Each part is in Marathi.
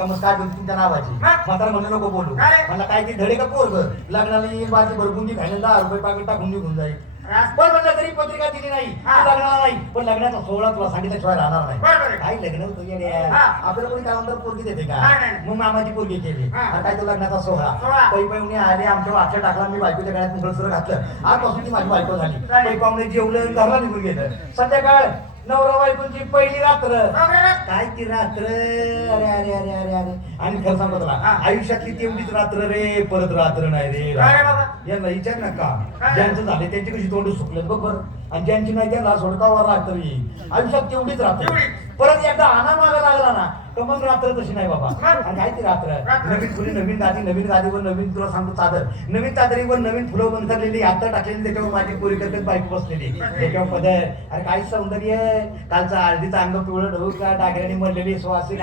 का मग काय बोलतो तुमच्या नावाची म्हातारा म्हणलं नको बोलू मला काय ती धडे का पोरग लग्नाला येईल बाकी भरपूर खायला 10 रुपये पाकिट टाकून निघून जाईल पण म्हणलं तरी पत्रिका दिली नाही लग्नाला नाही पण लग्नाचा 16 तुला सांगितल्याशिवाय राहणार नाही काय लग्न होतं आपल्याला कोणी कामावर पोरगी देते का मग मामाची पोरगी केली काय तो लग्नाचा 16 पै पैवणी आले आमच्या वाक्य टाकला मी बायकोच्या गळ्यात मुसळ घातलं आजपासून ती माझी बायको झाली पै पाहुणे जेवलं घरला निघून गेलं संध्याकाळ नवरा बायकोची पहिली रात्र काय ती रात्र अरे अरे अरे अरे अरे आणि खरं सांगतो तुला आयुष्यातली तेवढीच रात्र रे परत रात्र नाही रे यांना विचार ना का ज्यांचं झाले त्यांची कशी तोंड सुकलेत बघ बरं आणि ज्यांची नाही त्यांना सोडकावर रात्र येईल आयुष्यात तेवढीच रात्र परत एकदा आना मागा लागला ना तर मग रात्र तशी नाही बाबा आणि काय ती रात्र नवीन फुली नवीन गादीवर नवीन तुला सांगतो चादर नवीन चादरीवर नवीन फुलं बंधरलेली आता टाकलेली त्याच्यावर माझी पोरी करत बायको बसलेली त्याच्यावर पदर अरे काही सौंदर्य कालचं हळदीचं अंग पिवळं ढवू का डागऱ्याने मरलेली सुवासिक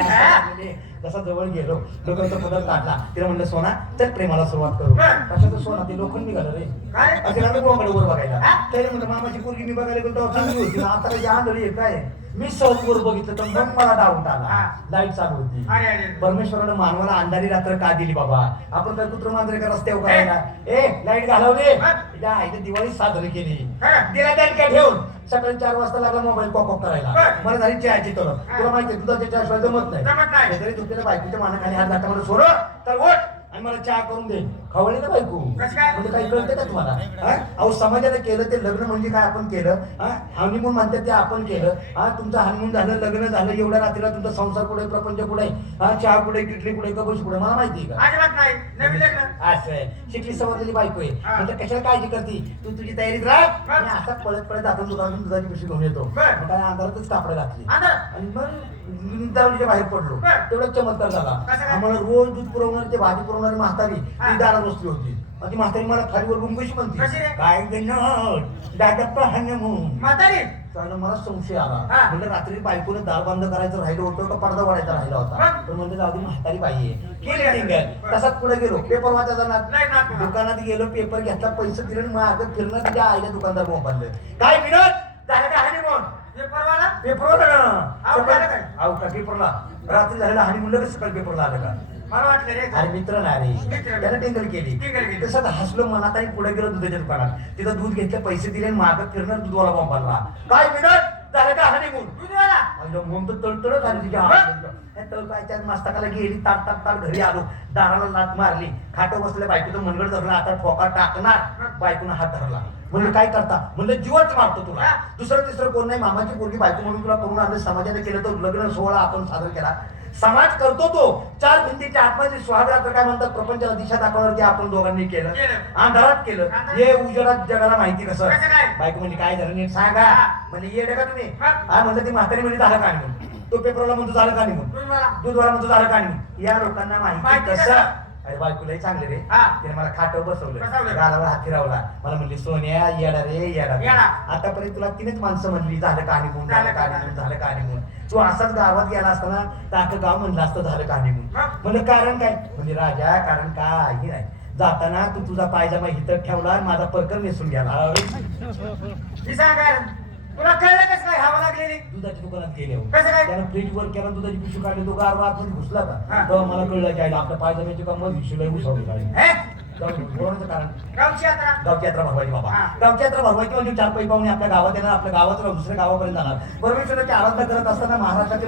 जसा जवळ गेलो डोक्याचा पदर काढला तिला म्हणलं सोना तर प्रेमाला सुरुवात करू कशाचं सोना ते लोखंड निघालं रे असे लागलं कोणाकडे वर बघायला त्याला म्हणलं मामाची पोरगी मी बघायला गेलो चांगली होती ना आता काही आंधळी काय मी वर बघितलं तर मग मला डाऊट आला लाईट चालू होती परमेश्वरानं मानवाला अंधारी रात्र का दिली बाबा आपण काय कुत्र मांजरे का रस्त्यावर करायला लाईट घालवली त्या आईने दिवाळी साजरी केली तिला काय ठेवून सकाळी 4 वाजता लागला मोबाईल कॉक करायला मला झाली चहाची तर तुला माहिती दुधाच्या चहाशिवाय जमत नाही तरी तुमच्या बायकोच्या मानाखाली हात घातला मला सोड तर ओट आणि मला चहा करून दे खवळली ना बायको म्हणजे काही कळते का तुम्हाला अहो समाजाने केलं ते लग्न म्हणजे काय आपण केलं हनीमून म्हणतात ते आपण केलं तुमचं हनीमून झालं लग्न झालं एवढ्या रात्रीला तुमचा संसार पुढे प्रपंच पुढे चहा पुढे किटली पुढे कबूस पुढे मला माहिती का असं शिकली सवरलेली बायको आहे म्हणजे कशाला काळजी करते तू तुझी तयारीत राह आणि असा पळत पळत आपण दुकानातून दुधाची पिशवी घेऊन येतो मग काय अंधारातच कापडं घातली आणि मग दारूच्या बाहेर पडलो तेवढाच चमत्कार झाला आम्हाला रोज दूध पुरवणारी ते भाजी पुरवणारी म्हातारी ती दारात बसली होती ती म्हातारी मला खालीवर गुंगशी म्हणते काय म्हातारी मला संशय आला म्हणजे रात्री बायकोने दार बंद करायचं राहिलं होतं का पडदा वाढायचा राहिला होता पण म्हणजे जाऊ म्हातारी बाई आहे तसाच पुढे गेलो पेपर वाचायचा जाणार दुकानात गेलो पेपर घेतला पैसे दिले मग फिरणं तिच्या आईला दुकानदार मोबाईल काय विनोद झालं का हानिमून पेपरला रात्री झालेला हानिमून कसं सकाळी पेपरला आलं का मला वाटलं रे अरे मित्र ना रे त्याला टिंगल केली तसंच हसलो मनात आणि पुढे गेलो दुधाच्या दुकानात तिथं दूध घेतलं पैसे दिले मागत फिरणार दूधवाला बॉम्बाला काय विनोद झालं का हानिमून दूधवाला मग तर तळतळत आली तिच्या तळपायच्या मस्तकाला गेली ताट घरी आलो दाराला लात मारली खाटो बसल्या बायकोचं मनगड धरला आता ठोका टाकणार बायकोनं हात धरला म्हणजे काय करता म्हणलं जीवच मारतो तुला दुसरं तिसरं कोण नाही मामाची पोरगी बायको म्हणून तुला करून आणलं समाजाने केलं तो लग्न सोहळा आपण सादर केला समाज करतो तो 4 भिंतीच्या आतमध्ये सुहागरात्र काय म्हणतात प्रपंचाला दिशा दाखवण्यावरती आपण दोघांनी केलं अंधारात केलं हे उजेडात जगाला माहिती कसं बायको म्हणजे काय झालं नीट सांगा म्हणजे येडे का तुम्ही म्हणलं ती म्हातारी म्हणजे झालं का म्हणून तो पेपरला म्हणतो झालं का म्हणून दूधवाला म्हणतो झालं का म्हणून या लोकांना माहिती कसं अरे बायकोलाही चांगले रे त्याने मला खाटं बसवलं गालावर हात फिरवला मला म्हणली सोन्या येडा रे येडा आतापर्यंत तुला 3च माणसं म्हणली झालं का म्हणून झालं का म्हणून तू असाच गावात गेला असताना तर अख्खं गाव म्हणलं असतं झालं का म्हणून म्हणजे कारण काय म्हणजे राजा कारण काही नाही जाताना तू तुझा पायजामा हिथं ठेवला माझा परकर नेसून गेला तुला कळलं कसं काय हवा लागलेली दुधाच्या दुकानात गेले त्यानं फ्रीज वर केला दुधाची पिशवी काढली तो गार आतमध्ये घुसला का तेव्हा मला कळलं की आपल्या पायजाम्याची कमल हिशोबाई घुसवली कारण गावची यात्रा भरवायची बाबा गावची यात्रा भरवायची म्हणजे 4 पै पाहुणे आपल्या गावात येणार आपल्या गावात दुसऱ्या गावापर्यंत जाणार परमेश्वराची आराधना करत असताना महाराष्ट्रातील